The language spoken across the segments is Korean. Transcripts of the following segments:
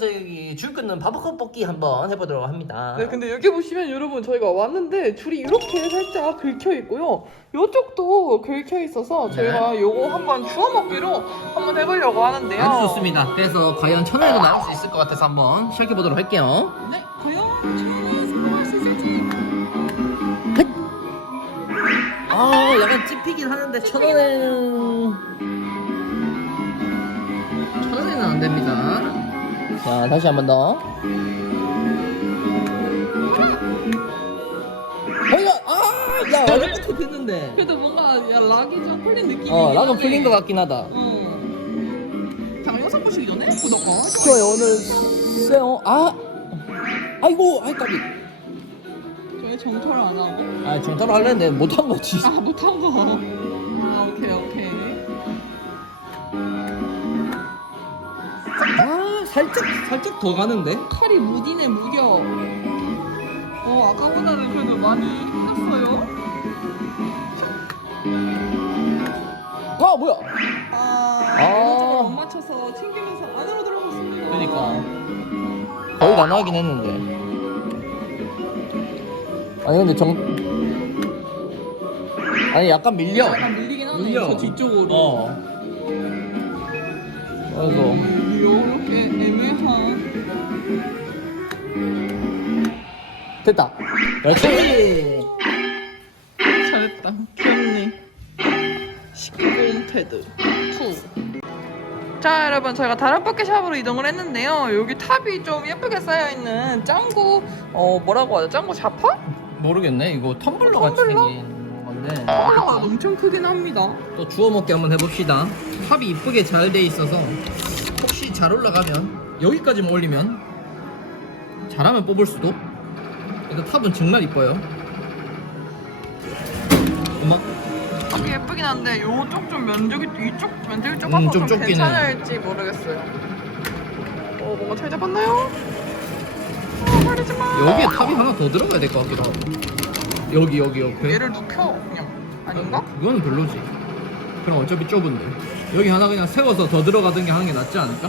저기 줄 끊는 바보컷 뽑기 한번 해보도록 합니다. 네, 근데 여기 보시면 여러분 저희가 왔는데 줄이 이렇게 살짝 긁혀 있고요. 이쪽도 긁혀 있어서 네. 저희가 요거 한번 주워 먹기로 한번 해보려고 하는데요. 아주 좋습니다. 그래서 과연 천 원에도 나올 수 있을 것 같아서 한번 시작해 보도록 할게요. 네, 과연 저는 성공할 수 있을지. 아, 약간 찝히긴 하는데 천 원에는 천 원에는 안 됩니다. 자, 다시 한 번 더. 어이가 아, 야, 네. 완전 끝했는데. 그래도 뭔가 야 락이 좀 풀린 느낌이. 어, 락은 풀린 것 같긴 하다. 어. 자, 영상 보시기 전에 구독과 좋아요 오늘 쎄요. 아, 아이고, 아이 까비. 저희 정철 안 하고. 아, 정철 할랬는데 못한 거지. 아, 못한 거. 아, 오케이, 오케이. 살짝 살짝 더 가는데? 칼이 무디네 무려. 어 아까보다는 그래도 많이 했어요. 아 뭐야? 아, 아. 제가 못 맞춰서 챙기면서 안으로 들어갔습니다. 그러니까 거의 다 나긴 했는데 아니 근데 정 아니 약간 밀려 약간 밀리긴 하네. 밀려. 저 뒤쪽으로. 어 그래서 됐다. 열심히. 잘했다. 귀엽니? 식구공 테드 투. 자 여러분 저희가 다른 포켓샵으로 이동을 했는데요. 여기 탑이 좀 예쁘게 쌓여있는 짱구 어 뭐라고 하죠? 짱구 자파? 모르겠네. 이거 어, 텀블러 어, 같이 생긴 건데. 아 엄청 크긴 합니다. 또 주워 먹기 한번 해봅시다. 탑이 이쁘게 잘 돼 있어서 혹시 잘 올라가면 여기까지만 올리면 잘하면 뽑을 수도 근데 탑은 정말 이뻐요. 엄마. 예쁘긴 한데 요쪽 좀 면적이 이쪽 면적이 좁아서 음, 좀, 좀 괜찮을지 모르겠어요. 어 뭔가 잘 잡았나요? 어 여기에 탑이 하나 더 들어가야 될 것 같기도 하고. 여기 여기 옆에. 얘를 눕혀 그냥 아닌가? 어, 그거는 별로지. 그럼 어차피 좁은데. 여기 하나 그냥 세워서 더 들어가던 게 하는 게 낫지 않을까?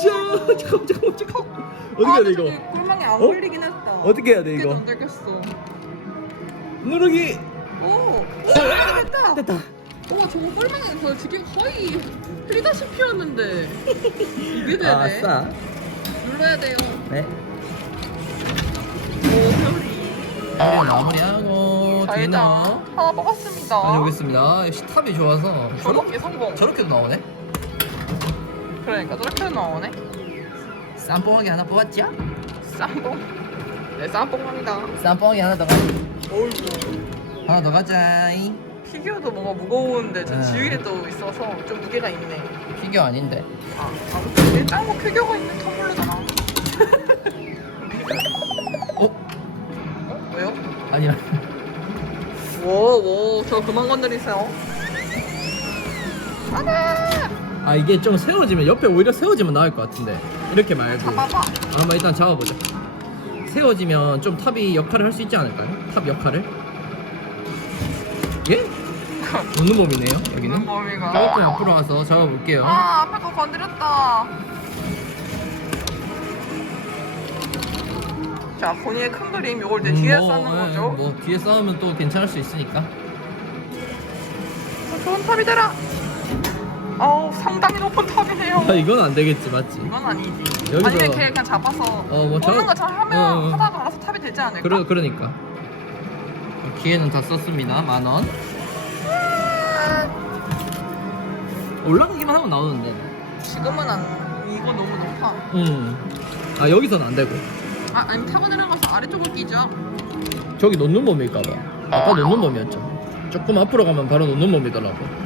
진짜 잠깐 잠깐 잠깐 어떻게 해야 돼 이거 아, 꿀망이 안 어? 풀리긴 했다. 어떻게 해야 돼 이거 안 누르기 오, 오 어? 됐다. 됐다. 와 저거 꿀망이 저 지금 거의 풀리다시피 였는데 이게 되네. 아싸 눌러야 돼요. 네 오, 그래 네, 마무리하고 별이. 잘다. 먹었습니다 다녀오겠습니다 역시 탑이 좋아서 저렇게 성공. 저렇게도 나오네 그러니까 저렇게 나오네. 쌈뽕하기 하나 뽑았죠? 쌈뽕. 네, 쌈뽕합니다. 쌈뽕하기 하나 더 가자. 하나 더 가자이. 피규어도 뭔가 무거운데 저 아. 지위에도 있어서 좀 무게가 있네. 피규어 아닌데. 아, 아 근데 딴거 피규어가 있는 터블로잖아. 어? 어? 왜요? 아니야. 오, 오, 저 그만 건드리세요. 하나. 아 이게 좀 세워지면 옆에 오히려 세워지면 나을 것 같은데 이렇게 말고 잡아봐. 한번 일단 잡아보자 세워지면 좀 탑이 역할을 할 수 있지 않을까요? 탑 역할을? 예? 웃는 몸이네요 여기는 웃는 범위가. 앞으로 와서 잡아볼게요 아 앞에 거 건드렸다. 자 본인의 큰 그림 요걸 이제 음, 뒤에 뭐, 쌓는 예, 거죠. 뭐 뒤에 쌓으면 또 괜찮을 수 있으니까 자, 좋은 탑이 되라. 어우 상당히 높은 탑이네요. 아, 이건 안 되겠지 맞지? 이건 아니지. 여기서- 아니면 걔 그냥 잡아서 어, 뭐 잡- 뽑는 거잘 하면 어, 어. 하다가 알아서 탑이 되지 않을까? 그러 그러니까 기회는 다 썼습니다. 만 원. 올라가기만 하면 나오는데. 지금은 안 이거 너무 높아. 음. 아 여기서는 안 되고 아 아니면 타고 내려가서 아래쪽을 끼죠. 저기 놓는 몸일까봐. 아까 아. 놓는 몸이었죠. 조금 앞으로 가면 바로 놓는 몸이더라고.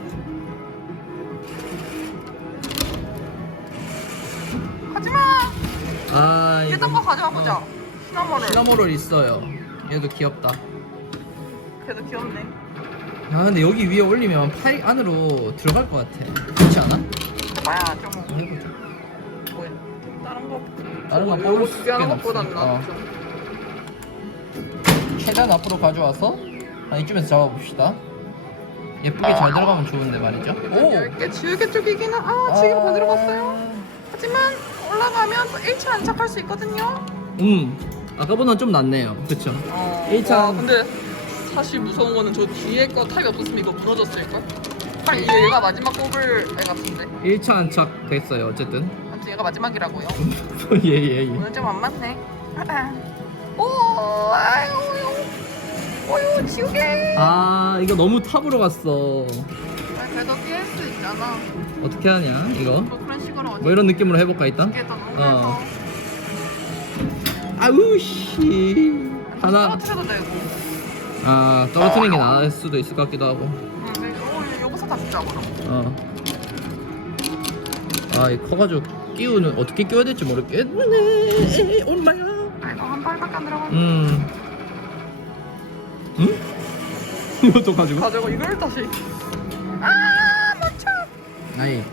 가져와 보자. 어. 시나몬을. 시나모롤 있어요. 얘도 귀엽다. 걔도 귀엽네. 아 근데 여기 위에 올리면 파이 안으로 들어갈 것 같아. 그렇지 않아? 해봐야죠 뭐. 한번 해보자. 뭐야? 다른 거. 다른 거 저거 뽑을 수 준비하는 있게는 것보다는 없으니까. 낫죠. 최대한 앞으로 가져와서 한 이쯤에서 잡아봅시다. 예쁘게 잘 들어가면 좋은데 말이죠. 오! 10개 지우개 쪽이기는 아 지우개가 반대로 갔어요. 하지만 올라가면 또 1차 안착할 수 있거든요. 음, 아까보다는 좀 낫네요. 그쵸? 어. 1차 와, 근데 사실 무서운 거는 저 뒤에 거 탑이 없었으면 이거 무너졌을걸? 빨리 얘가 마지막 뽑을 애 같은데. 1차 안착 됐어요. 어쨌든. 아무튼 얘가 마지막이라고요. 예예 예. 오늘 좀 안 맞네. 오, 아유, 어유, 지우개. 아 이거 너무 탑으로 갔어. 그래도 깰수 있잖아. 어떻게 하냐 이거? 뭐 이런 느낌으로 해볼까 일단? 이게 더 어. 아우 씨. 하나. 떨어뜨려도 되고. 아 떨어뜨리는 게 나을 수도 있을 것 같기도 하고. 응, 근데 어, 여기서 다 주자 그럼. 어. 아, 이 커가지고 끼우는 어떻게 끼워야 될지 모르겠네. 엄마야. 아이고 한 발밖에 안 들어가. 음. 응? 이것도 가지고? 가지고 이걸 다시. 아, 멈춰. 아니,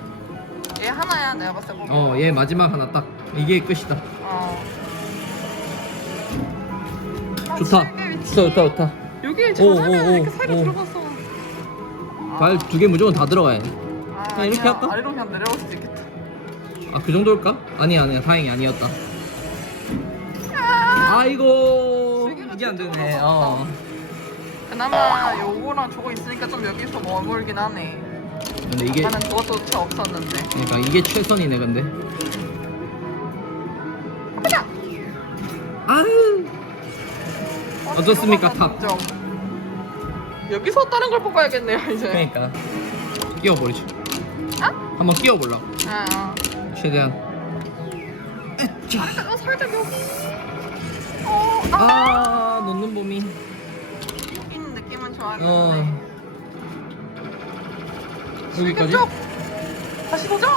내가 봤을 때. 보면. 어, 얘 마지막 하나 딱 이게 끝이다. 어. 아, 좋다. 위치. 좋다, 좋다, 좋다. 여기 오, 잘하면 오, 오, 이렇게 살이 오. 들어갔어. 발 두 개 무조건 다 들어가야 돼. 아, 그냥 이렇게 아니야. 할까? 아래로 그냥 내려올 수도 있겠다. 아, 그 정도일까? 아니야, 아니야. 다행히 아니었다. 아, 아이고. 이게 안 진짜 되네. 어. 그나마 요거랑 저거 있으니까 좀 여기서 머물긴 하네. 근데 이게 나는 그것도 채 없었는데. 그러니까 이게 최선이네, 근데. 보자. 아유. 어떻습니까, 탑? 인정. 여기서 다른 걸 뽑아야겠네요 이제. 그러니까 끼워버리죠. 아? 한번 끼워보려고. 아, 아. 최대한. 자. 아, 살짝 여기. 어, 아. 아, 넣는 봄이. 있는 느낌은 좋아하는데. 어. 여기까지? 쪽. 다시 도전.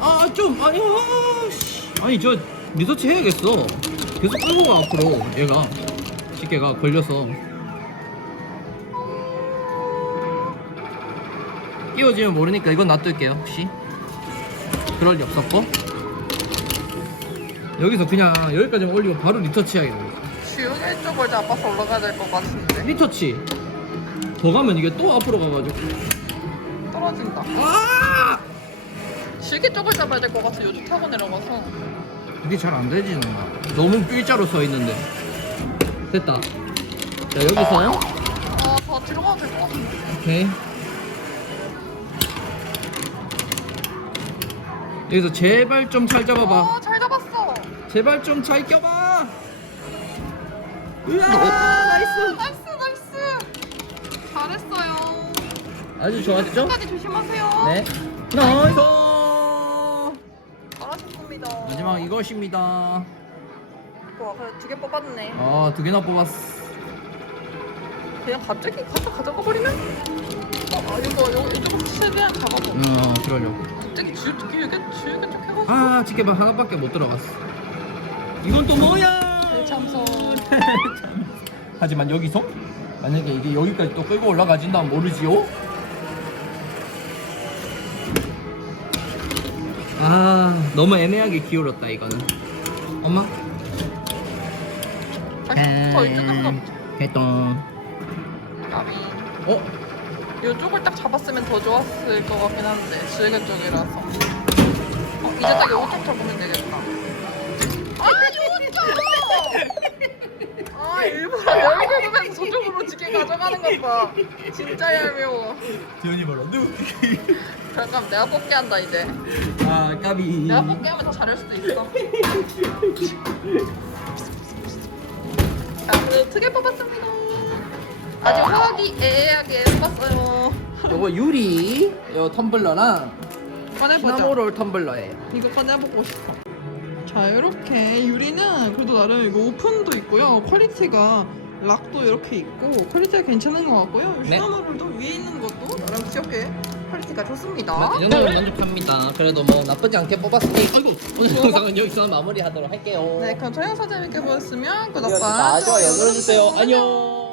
아, 좀 아니. 아, 씨. 아니 저 리서치 해야겠어. 계속 끌고 가 앞으로 얘가 집게가 걸려서. 끼워지면 모르니까 이건 놔둘게요 혹시. 그럴 리 없었고. 여기서 그냥 여기까지만 올리고 바로 리터치 돼. 지우개 쪽을 잡아서 올라가야 될 것 같은데. 리터치. 더 가면 이게 또 앞으로 가가지고. 떨어진다. 아! 지우개 쪽을 잡아야 될 것 같아. 요즘 타고 내려가서. 이게 잘 안 되지 누나. 너무 일자로 서 있는데. 됐다. 자 여기서 아, 더 들어가도 될 것 같은데. 오케이. 여기서 제발 좀 잘 잡아봐. 어, 잘 잡았어. 제발 좀 잘 껴봐. 으아 나이스. 나이스, 나이스. 잘했어요. 아주 좋았죠? 끝까지 조심하세요. 네. 나이스. 잘하셨습니다. 마지막 이것입니다. 와, 그래 두개 뽑았네. 아 두 개나 뽑았어. 그냥 갑자기 갖다 가져가 버리면? 아, 이거 이거 이쪽 최대한 잡아봐. 어 그러려고. 갑자기 주 이게 주게 쪽 해가지고. 아 집게발 하나밖에 못 들어갔어. 이건 또 뭐야? 참선. 하지만 여기서 만약에 이게 여기까지 또 끌고 올라가진다면 모르지요? 아 너무 애매하게 기울었다 이거는 엄마? 다시 더 이쪽에서 잡자. 개똥 까비. 어? 이쪽을 딱 잡았으면 더 좋았을 것 같긴 한데 지우개 쪽이라서. 어, 이제 딱 이쪽 잡으면 되겠다. 아! 아, 일부러 내 얼굴 보면서 저쪽으로 지게 가져가는 것 봐. 진짜 얄미워. 지원이 뭐라 누? 잠깐 내가 뽑게 한다 이제. 아 까비 내가 뽑게 하면 더 잘할 수도 있어. 자, 그래도 두개 뽑았습니다. 아주 화기애애하게 뽑았어요. 요거 유리 요 텀블러랑 꺼내보자. 시나모롤 텀블러예요 이거 꺼내보고 싶어. 자, 이렇게 유리는 그래도 나름 이거 오픈도 있고요. 퀄리티가 락도 이렇게 있고 퀄리티가 괜찮은 것 같고요. 네. 시나모롤도 위에 있는 것도 나름 귀엽게 퀄리티가 좋습니다. 이 정도면 만족합니다. 그래도 뭐 나쁘지 않게 뽑았으니 아이고 오늘 영상은 여기서 마무리하도록 할게요. 네, 그럼 저희 영상 재밌게 보셨으면 아, 구독과 좋아요 눌러주세요. 안녕.